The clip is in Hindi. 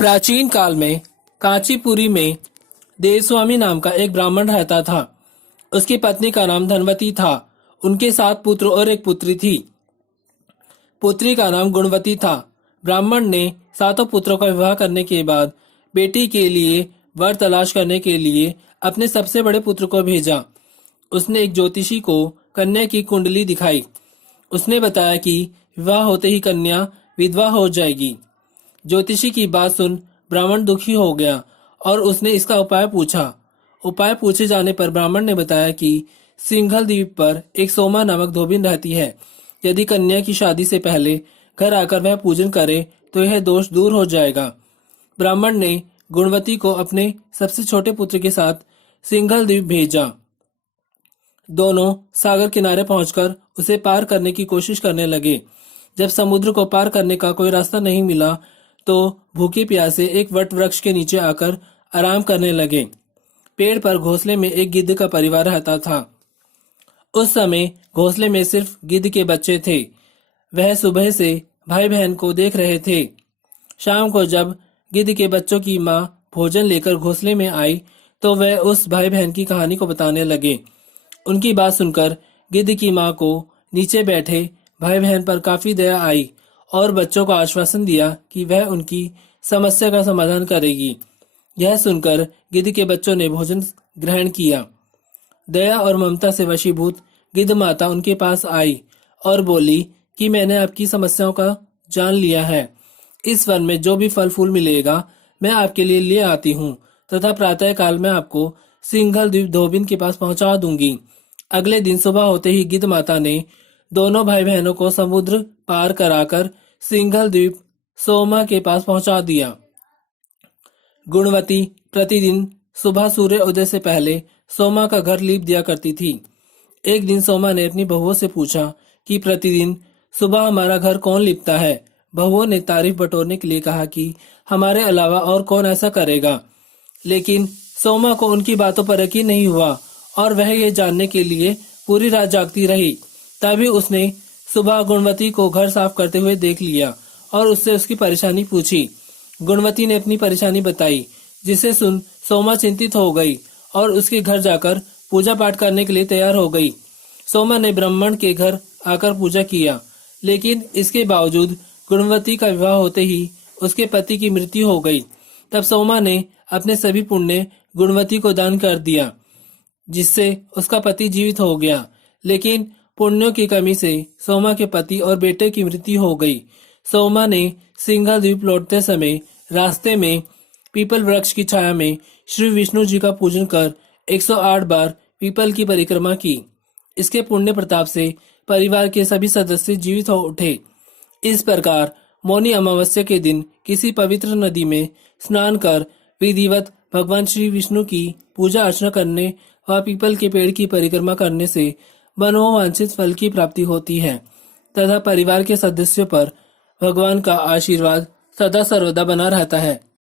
प्राचीन काल में कांचीपुरी में देवस्वामी नाम का एक ब्राह्मण रहता था। उसकी पत्नी का नाम धनवती था। उनके 7 पुत्र और एक पुत्री थी। पुत्री का नाम गुणवती था। ब्राह्मण ने 7 पुत्रों का विवाह करने के बाद बेटी के लिए वर तलाश करने के लिए अपने सबसे बड़े पुत्र को भेजा। उसने एक ज्योतिषी को कन्या की कुंडली दिखाई। उसने बताया कि विवाह होते ही कन्या विधवा हो जाएगी। ज्योतिषी की बात सुन ब्राह्मण दुखी हो गया और उसने इसका उपाय पूछा। उपाय पूछे जाने पर ब्राह्मण ने बताया कि सिंघल द्वीप पर एक सोमा नामक धोबिन रहती है। यदि कन्या की शादी से पहले घर आकर वह पूजन करे तो यह दोष दूर हो जाएगा। ब्राह्मण ने गुणवती को अपने सबसे छोटे पुत्र के साथ सिंघल द्वीप भेजा। दोनों सागर किनारे पहुंचकर उसे पार करने की कोशिश करने लगे। जब समुद्र को पार करने का कोई रास्ता नहीं मिला तो भूखे प्यासे एक वट वृक्ष के नीचे आकर आराम करने लगे। पेड़ पर घोंसले में एक गिद्ध का परिवार रहता था। उस समय घोंसले में सिर्फ गिद्ध के बच्चे थे। वह सुबह से भाई बहन को देख रहे थे। शाम को जब गिद्ध के बच्चों की माँ भोजन लेकर घोंसले में आई तो वह उस भाई बहन की कहानी को बताने लगे। उनकी बात सुनकर गिद्ध की माँ को नीचे बैठे भाई बहन पर काफी दया आई और बच्चों को आश्वासन दिया कि वह उनकी समस्या का समाधान करेगी। यह सुनकर गिद्ध के बच्चों ने भोजन ग्रहण किया। दया और ममता से वशीभूत गिद्ध माता उनके पास आई और बोली कि मैंने आपकी समस्याओं का जान लिया है। इस वन में जो भी फल फूल मिलेगा मैं आपके लिए ले आती हूँ तथा प्रातः काल में आपको सिंघल द्वीप धोबिन के पास पहुंचा दूंगी। अगले दिन सुबह होते ही गिद्ध माता ने दोनों भाई बहनों को समुद्र पार कराकर सिंघल द्वीप सोमा के पास पहुंचा दिया। गुणवती प्रतिदिन सुबह सूर्य उदय से पहले सोमा का घर लीप दिया करती थी। एक दिन सोमा ने अपनी बहुओं से पूछा कि प्रतिदिन सुबह हमारा घर कौन लिपता है। बहुओं ने तारीफ बटोरने के लिए कहा कि हमारे अलावा और कौन ऐसा करेगा। लेकिन सोमा को उनकी बातों पर यकीन नहीं हुआ और वह ये जानने के लिए पूरी रात जागती रही। तभी उसने सुबह गुणवती को घर साफ करते हुए देख लिया और उससे उसकी परेशानी पूछी। गुणवती ने अपनी परेशानी बताई, जिसे सुन सोमा चिंतित हो गई और उसके घर जाकर पूजा पाठ करने के लिए तैयार हो गई। सोमा ने ब्राह्मण के घर आकर पूजा किया, लेकिन इसके बावजूद गुणवती का विवाह होते ही उसके पति की मृत्यु हो गई। तब सोमा ने अपने सभी पुण्य गुणवती को दान कर दिया, जिससे उसका पति जीवित हो गया। लेकिन पुण्यों की कमी से सोमा के पति और बेटे की मृत्यु हो गई। सोमा ने सिंघल द्वीप लौटते समय रास्ते में पीपल वृक्ष की छाया में श्री विष्णु जी का पूजन कर 108 बार पीपल की परिक्रमा की। इसके पुण्य प्रताप से परिवार के सभी सदस्य जीवित हो उठे। इस प्रकार मौनी अमावस्या के दिन किसी पवित्र नदी में स्नान कर विधिवत भगवान श्री विष्णु की पूजा अर्चना करने व पीपल के पेड़ की परिक्रमा करने से मनोवांछित फल की प्राप्ति होती है तथा परिवार के सदस्यों पर भगवान का आशीर्वाद सदा सर्वदा बना रहता है।